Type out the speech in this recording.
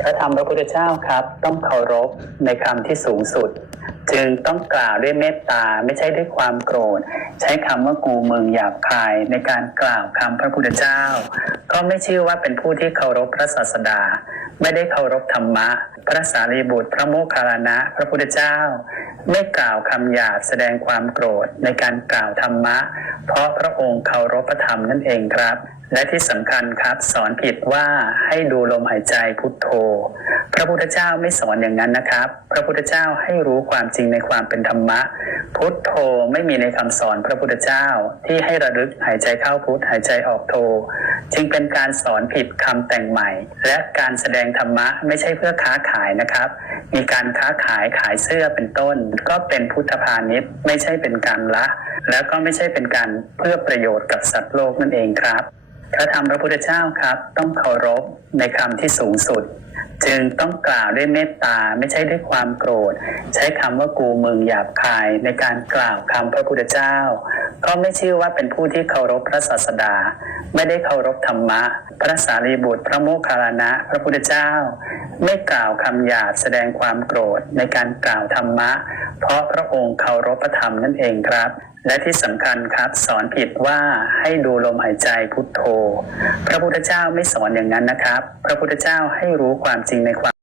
พระธรรมพระพุทธเจ้าครับ ต้องเคารพในคำที่สูงสุด จึงต้องกล่าวด้วยเมตตาไม่ใช่ด้วยความโกรธ ใช้คำว่ากูมึงหยาบคายในการกล่าวคำพระพุทธเจ้า ก็ไม่ชื่อว่าเป็นผู้ที่เคารพพระศาสดา ไม่ได้เคารพธรรมะ พระสารีบุตร พระโมคคัลลานะ พระพุทธเจ้า ไม่กล่าวคำหยาบแสดงความโกรธในการกล่าวธรรมะ เพราะพระองค์เคารพธรรมนั่นเองครับ และที่สำคัญครับ สอนผิดว่าให้ดูลมหายใจพุทโธ พระพุทธเจ้าไม่สอนอย่างนั้นนะครับ พระพุทธเจ้าให้รู้ความจริงในความเป็นธรรมะ พุทโธไม่มีในคำสอนพระพุทธเจ้า ที่ให้ระลึกหายใจเข้าพุทหายใจออกโธจึงเป็นการสอนผิดคำแต่งใหม่ และการแสดงธรรมะไม่ใช่เพื่อค้าขายนะครับ มีการค้าขายขายเสื้อเป็นต้น ก็เป็นพุทธพาณิชย์ไม่ใช่เป็นการละ แล้วก็ไม่ใช่เป็นการเพื่อประโยชน์กับสัตว์โลกนั่นเองครับพระธรรมพระพุทธเจ้าครับ ต้องเคารพในคำที่สูงสุด จึงต้องกล่าวด้วยเมตตาไม่ใช่ด้วยความโกรธ ใช้คำว่ากูมึงหยาบคายในการกล่าวคำพระพุทธเจ้า ก็ไม่ชื่อว่าเป็นผู้ที่เคารพพระศาสดา ไม่ได้เคารพธรรมะ พระสารีบุตร พระโมคคัลลานะ พระพุทธเจ้า ไม่กล่าวคำหยาบแสดงความโกรธในการกล่าวธรรมะ เพราะพระองค์เคารพพระธรรมนั่นเองครับ และที่สำคัญครับสอนผิดว่าให้ดูลมหายใจพุทโธ พระพุทธเจ้าไม่สอนอย่างนั้นนะครับ พระพุทธเจ้าให้รู้ความจริงในความ